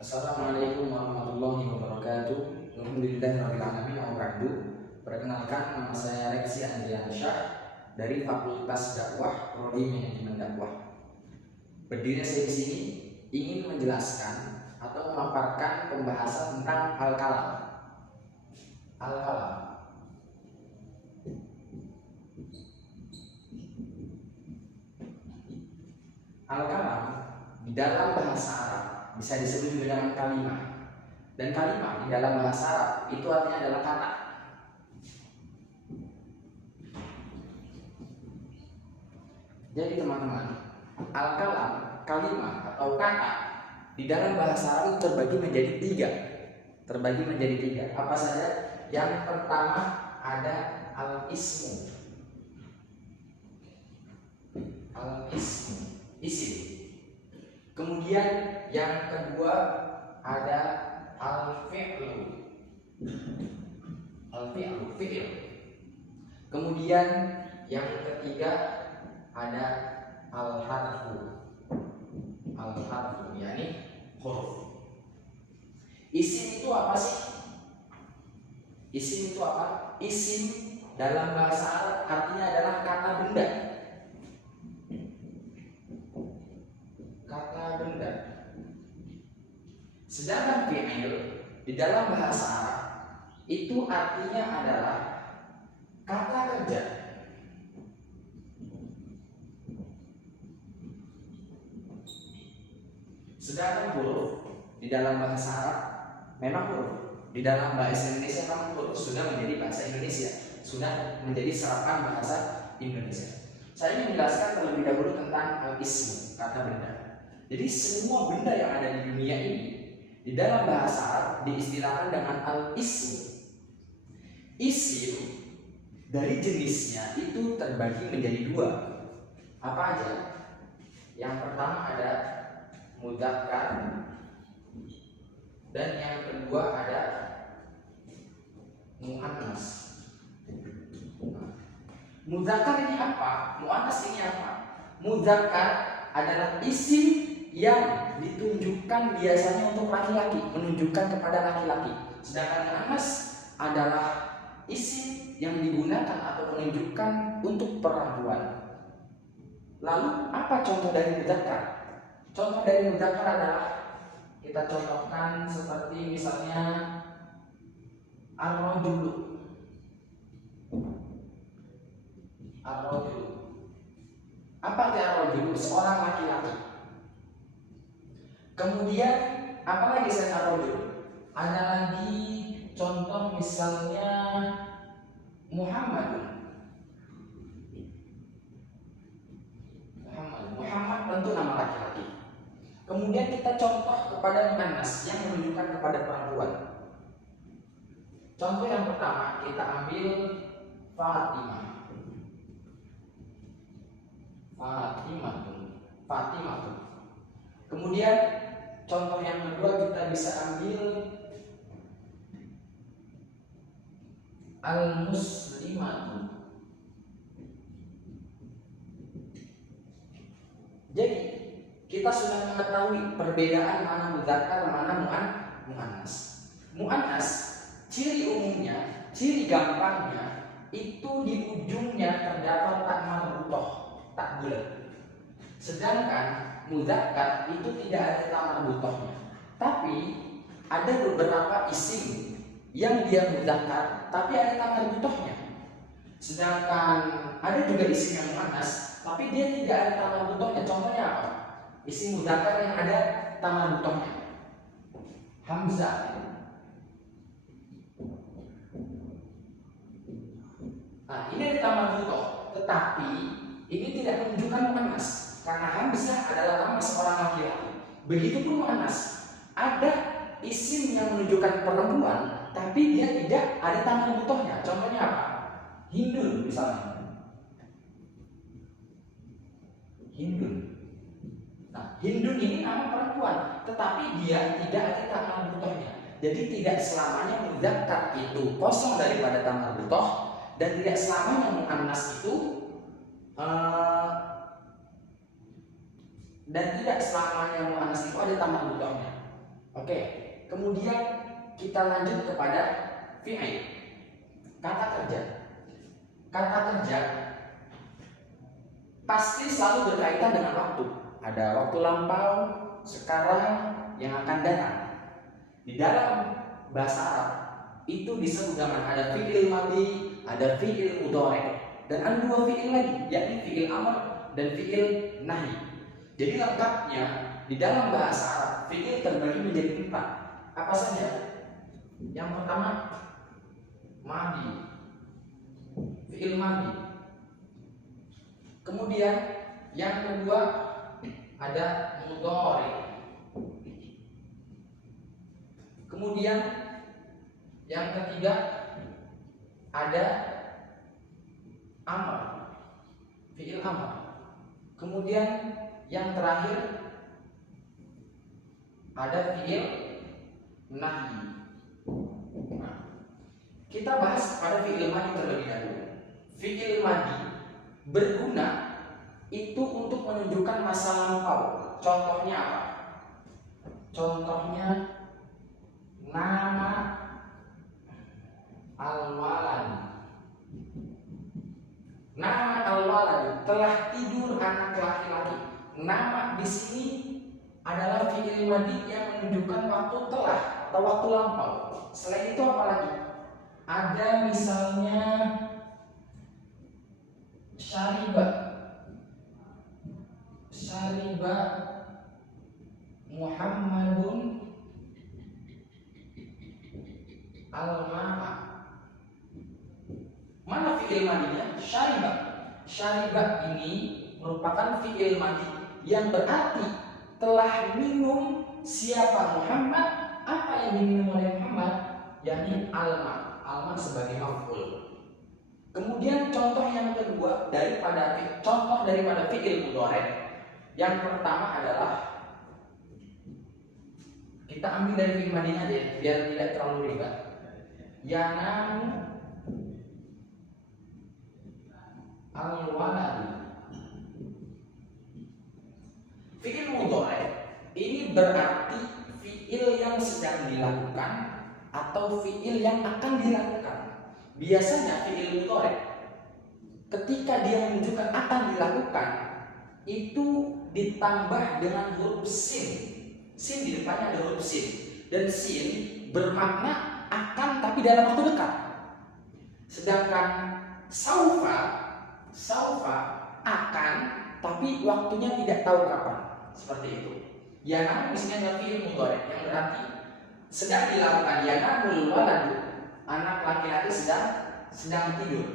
Assalamualaikum warahmatullahi wabarakatuh. Alhamdulillahirabbil alamin wa ba'du. Perkenalkan, nama saya Reksi Andriansyah dari Fakultas Dakwah Prodi Manajemen Dakwah. Berdiri saya di sini ingin menjelaskan atau memaparkan pembahasan tentang al-kalam. Al-kalam. Al-kalam di dalam bahasa Arab bisa disebut juga dengan kalimah. Dan kalimah di dalam bahasa Arab itu artinya adalah kata. Jadi teman-teman, al-kalam, kalimah atau kata di dalam bahasa Arab itu terbagi menjadi tiga. Apa saja? Yang pertama ada al-ismu. Al-ismu, isim. Kemudian yang kedua ada al-fi'lu. Al-fi'lu, fi'il. Kemudian yang ketiga ada al-harfu. Al-harfu yakni huruf. Isim itu apa sih? Isim itu apa? Isim dalam bahasa Arab artinya adalah kata benda. Sedangkan fi'il di dalam bahasa Arab itu artinya adalah kata kerja. Sedangkan huruf di dalam bahasa Arab memang huruf. Di dalam bahasa Indonesia memang huruf sudah menjadi bahasa Indonesia, sudah menjadi serapan bahasa Indonesia. Saya ingin menjelaskan terlebih dahulu tentang al-ismu, kata benda. Jadi semua benda yang ada di dunia ini di dalam bahasa Arab diistilahkan dengan al-ismu. Isim dari jenisnya itu terbagi menjadi dua. Apa aja? Yang pertama ada mudzakkar dan yang kedua ada muannas. Mudzakkar ini apa? Muannas ini apa? Mudzakkar adalah isim yang ditunjukkan biasanya untuk laki-laki, menunjukkan kepada laki-laki. Sedangkan muannas adalah isim yang digunakan atau menunjukkan untuk perempuan. Lalu apa contoh dari mudzakkar? Contoh dari mudzakkar adalah kita contohkan seperti misalnya ar-rajulu. Ar-rajulu. Apa arti ar-rajulu? Seorang laki-laki. Kemudian apalagi selain ar-rajul? Ada lagi contoh misalnya Muhammad. Muhammad tentu nama laki-laki. Kemudian kita contoh kepada muannas yang menunjukkan kepada perempuan. Contoh yang pertama kita ambil Fatimah. Fatimah. Kemudian contoh yang kedua kita bisa ambil al-muslimatu. Jadi kita sudah mengetahui perbedaan mana mudzakkar mana muannas. Muannas ciri umumnya, ciri gampangnya itu di ujungnya terdapat tak marbutoh, tak bulat. Sedangkan mudzakkar itu tidak ada tak marbutohnya. Tapi ada beberapa isim yang dia mudzakkar tapi ada tak marbutohnya. Sedangkan ada juga isim yang muannas tapi dia tidak ada tak marbutohnya. Contohnya apa? Isim mudzakkar yang ada tak marbutohnya. Hamzah. Nah, ini ada tak marbutoh, tetapi ini tidak menunjukkan muannas karena Hamzah adalah nama seorang laki-laki. Begitupun muannas. Ada isim yang menunjukkan perempuan tapi dia tidak ada tak marbutohnya. Contohnya apa? Hindun misalnya. Hindun. Nah, Hindun ini nama perempuan, tetapi dia tidak ada tak marbutohnya. Jadi tidak selamanya mudzakkar itu kosong daripada tak marbutoh dan tidak selamanya muannas itu dan tidak selamanya muannas itu ada tak marbutohnya. Oke? Oke, kemudian kita lanjut kepada fi'il. Kata kerja. Kata kerja pasti selalu berkaitan dengan waktu. Ada waktu lampau, sekarang, yang akan datang. Di dalam bahasa Arab itu disebut dengan ada fi'il madhi, ada fi'il mudhari, dan ada dua fi'il lagi, yakni fi'il amr dan fi'il nahi. Jadi lengkapnya di dalam bahasa Arab fi'il terbagi menjadi 4. Apa saja? Yang pertama madhi, fi'il madhi. Kemudian yang kedua ada mudhari. Kemudian yang ketiga ada amr, fi'il amr. Kemudian yang terakhir ada fi'il nahi. Nah, kita bahas pada fi'il madhi terlebih dahulu. Fi'il madhi berguna itu untuk menunjukkan masa lampau. Contohnya apa? Contohnya nama al-walad. Nama al-walad, telah tidur anak laki-laki. Nama di sini adalah fi'il madhi yang menunjukkan waktu telah atau waktu lampau. Selain itu apa lagi? Ada misalnya syariba. Syariba Muhammadun al-ma'a. Mana fi'il madhinya? Syariba. Syariba ini merupakan fi'il madhi yang berarti telah minum siapa Muhammad, apa yang diminum oleh Muhammad, yakni alma. Alma sebagai maf'ul. Kemudian contoh yang kedua contoh daripada fi'il mudhari. Yang pertama adalah kita ambil dari fi'il madhinya aja biar tidak terlalu ribet. Yanamu al-walad. Fi'il mudhari ini berarti fi'il yang sedang dilakukan atau fi'il yang akan dilakukan. Biasanya fi'il mudhari ketika dia menunjukkan akan dilakukan itu ditambah dengan huruf sin. Sin di depannya ada huruf sin, dan sin bermakna akan tapi dalam waktu dekat. Sedangkan saufa akan tapi waktunya tidak tahu kapan. Seperti itu. Ya namun di sini ada fi'il mudhari yang berarti sedang dilakukan. Ya namul walad, anak laki-laki sedang tidur.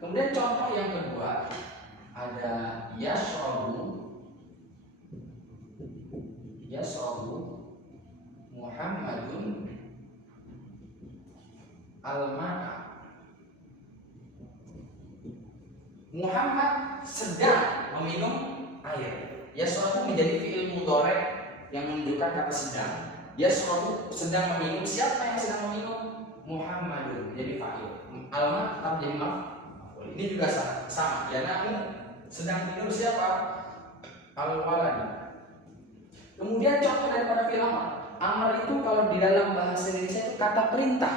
Kemudian contoh yang kedua ada yashrabu Muhammadun al-ma'a. Muhammad sedang meminum air. Yashrabu menjadi fi'il mudhari yang menunjukkan kata sedang. Yashrabu sedang meminum. Siapa yang sedang meminum? Muhammadun jadi fa'il. Alma tetap jadi maf'ul. Ini juga sama. Ya namun sedang tidur siapa? Al-walad. Kemudian contoh daripada fi'il amr. Amr itu kalau di dalam bahasa Indonesia itu kata perintah.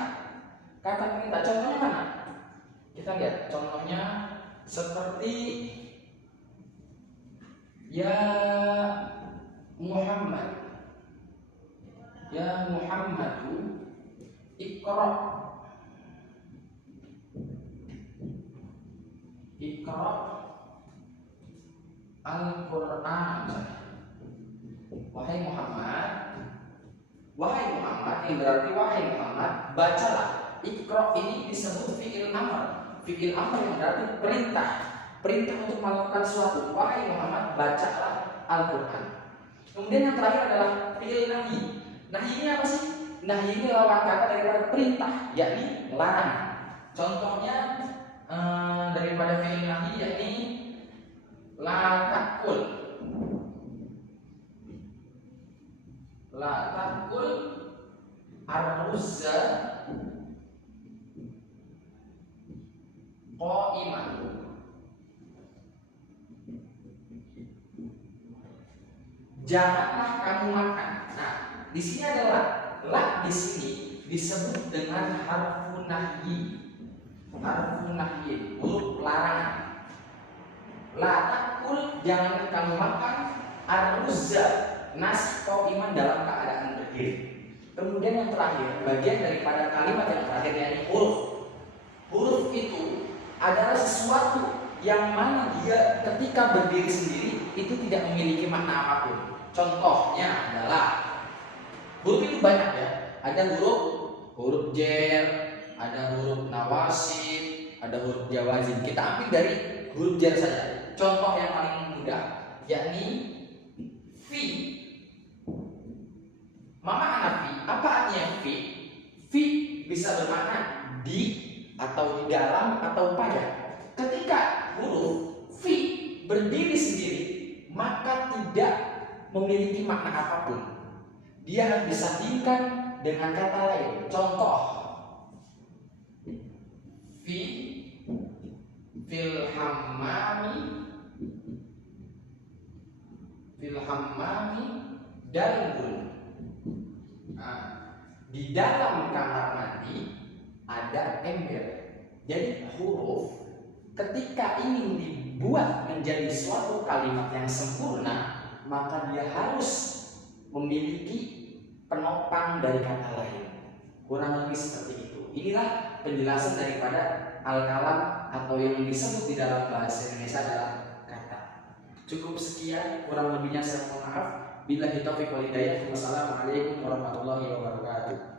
Kata perintah. Contohnya mana? Kita lihat. Contohnya seperti ya Muhammad. Ya Muhammadu Iqra. Iqra Al-Qur'an. Wahai Muhammad yang berarti wahai Muhammad, bacalah. Iqra ini disebut fi'il amr. Fi'il amr yang berarti perintah. Perintah untuk melakukan sesuatu. Wahai Muhammad, bacalah Al-Qur'an. Kemudian yang terakhir adalah fi'il nahi. Nahi ini apa sih? Nahi ini lawan kata daripada perintah, yakni melarang. Contohnya daripada fi'il nahi yakni la takul. La takul ar-ruzza qa'iman. Janganlah kamu makan. Nah, Di sini adalah la di sini disebut dengan harfun nahyi. Harfun nahyi, huruf larangan. La takul, jangan kamu makan ar-ruzza, nasi qaiman dalam keadaan berdiri. Kemudian yang terakhir, bagian daripada kalimat yang terakhir yakni huruf. Huruf itu adalah sesuatu yang mana dia ketika berdiri sendiri itu tidak memiliki makna apapun. Contohnya adalah huruf itu banyak ya. Ada huruf jer, ada huruf nawasib, ada huruf jawazim. Kita ambil dari huruf jer saja. Contoh yang paling mudah yakni fi. Mama anak fi, apa artinya fi? Fi bisa bermakna di atau di dalam atau pada. Ketika huruf fi berdiri sendiri, maka tidak memiliki makna apapun. Dia harus disandingkan dengan kata lain. Contoh, fi fil hammami dalbun. Nah, di dalam kamar mandi ada ember. Jadi huruf ketika ingin dibuat menjadi suatu kalimat yang sempurna, maka dia harus memiliki penopang dari kata lain. Kurang lebih seperti itu. Inilah penjelasan daripada al-kalam atau yang disebut di dalam bahasa Indonesia adalah kata. Cukup sekian, kurang lebihnya saya mohon maaf. Billahi taufiq wal hidayah. Wassalamualaikum warahmatullahi wabarakatuh.